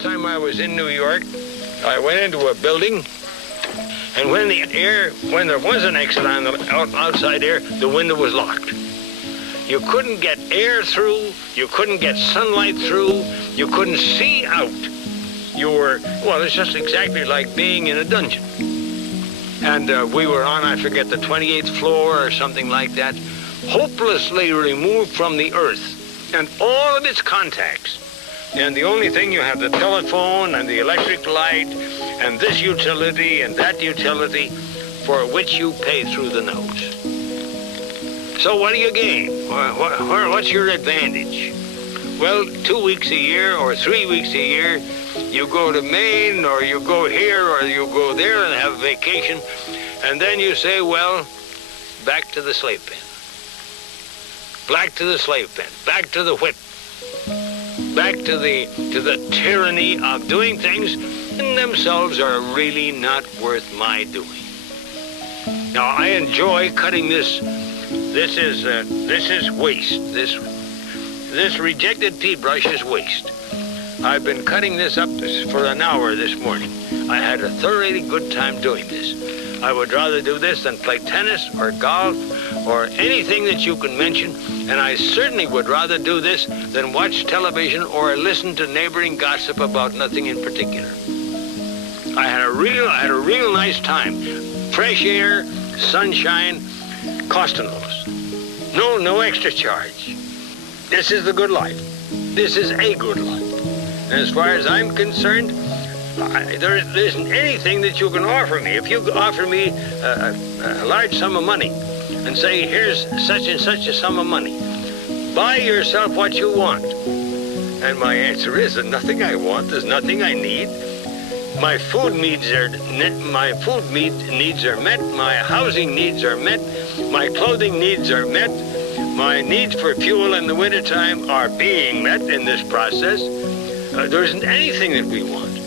first time I was in New York, I went into a building, and when there was an exit on the outside air, the window was locked. You couldn't get air through, you couldn't get sunlight through, you couldn't see out. Well, it's just exactly like being in a dungeon. And we were on, I forget, the 28th floor or something like that, hopelessly removed from the earth and all of its contacts. And the only thing, you have the telephone and the electric light and this utility and that utility for which you pay through the nose. So what do you gain? What's your advantage? Well, 2 weeks a year or 3 weeks a year, you go to Maine or you go here or you go there and have a vacation, and then you say, well, back to the slave pen. Back to the slave pen. Back to the whip. Back to the tyranny of doing things in themselves are really not worth my doing. Now, I enjoy cutting this. This is waste. This rejected peat brush is waste. I've been cutting this up for an hour this morning. I had a thoroughly good time doing this. I would rather do this than play tennis or golf or anything that you can mention, and I certainly would rather do this than watch television or listen to neighboring gossip about nothing in particular. I had a real nice time. Fresh air, sunshine, costing-less. No extra charge. This is the good life. This is a good life. And as far as I'm concerned, there isn't anything that you can offer me. If you offer me a large sum of money and say, here's such and such a sum of money, buy yourself what you want. And my answer is, there's nothing I want, there's nothing I need. My food needs are met, my housing needs are met, my clothing needs are met, my needs for fuel in the wintertime are being met in this process. There isn't anything that we want.